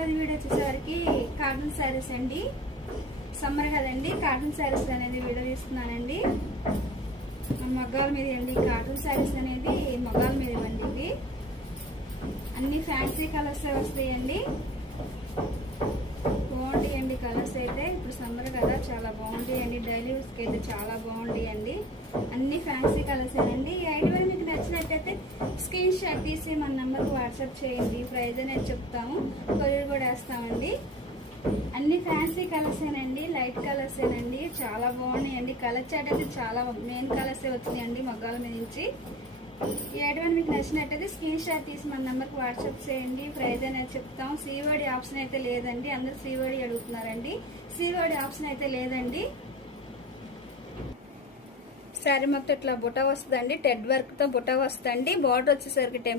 ఈరోజు వీడియో వచ్చేసరికి కాటన్ శారీస్ అండి. సమ్మర్ కదండి, కాటన్ శారీస్ అనేది వీడియో తీస్తున్నానండి. మగ్గాల మీద అండి కాటన్ శారీస్ అనేది మగ్గాల మీద ఇవ్వండి. ఇవి అన్ని ఫ్యాన్సీ కలర్స్ వస్తాయండి. బాగుంటాయండి కలర్స్ అయితే. ఇప్పుడు సమ్మర్ కదా, చాలా బాగుంటాయండి. డైలీ యూస్కి అయితే చాలా బాగుంటాయండి. అన్ని ఫ్యాన్సీ కలర్స్ అండి. ఈ ఐడియా మీకు నచ్చినట్టయితే స్క్రీన్ షాట్ తీసి మన నెంబర్కి వాట్సాప్ చేయండి. ప్రైజ్ అనేది చెప్తాము, కొరియర్ కూడా వేస్తామండి. అన్ని ఫ్యాన్సీ కలర్స్ ఏనండి, లైట్ కలర్స్ ఏనండి. చాలా బాగున్నాయండి. కలర్ చాట్ అయితే చాలా మెయిన్ కలర్స్ వచ్చినాయండి మగ్గాల మీద నుంచి. ఈ ఐటమ్ మీకు నచ్చినట్టయితే స్క్రీన్ షాట్ తీసి మన నెంబర్కి వాట్సాప్ చేయండి. ప్రైజ్ అనేది చెప్తాం. సీవర్డ్ ఆప్షన్ అయితే లేదండి. అందరూ సీవర్డ్ అడుగుతున్నారండి. సీవర్డ్ ఆప్షన్ అయితే లేదండి. శారీ మొత్తం ఇట్లా బుట్ట వస్తుందండి. టెడ్ వర్క్ తో బుట్ట వస్తుందండి. బార్డర్ వచ్చేసరికి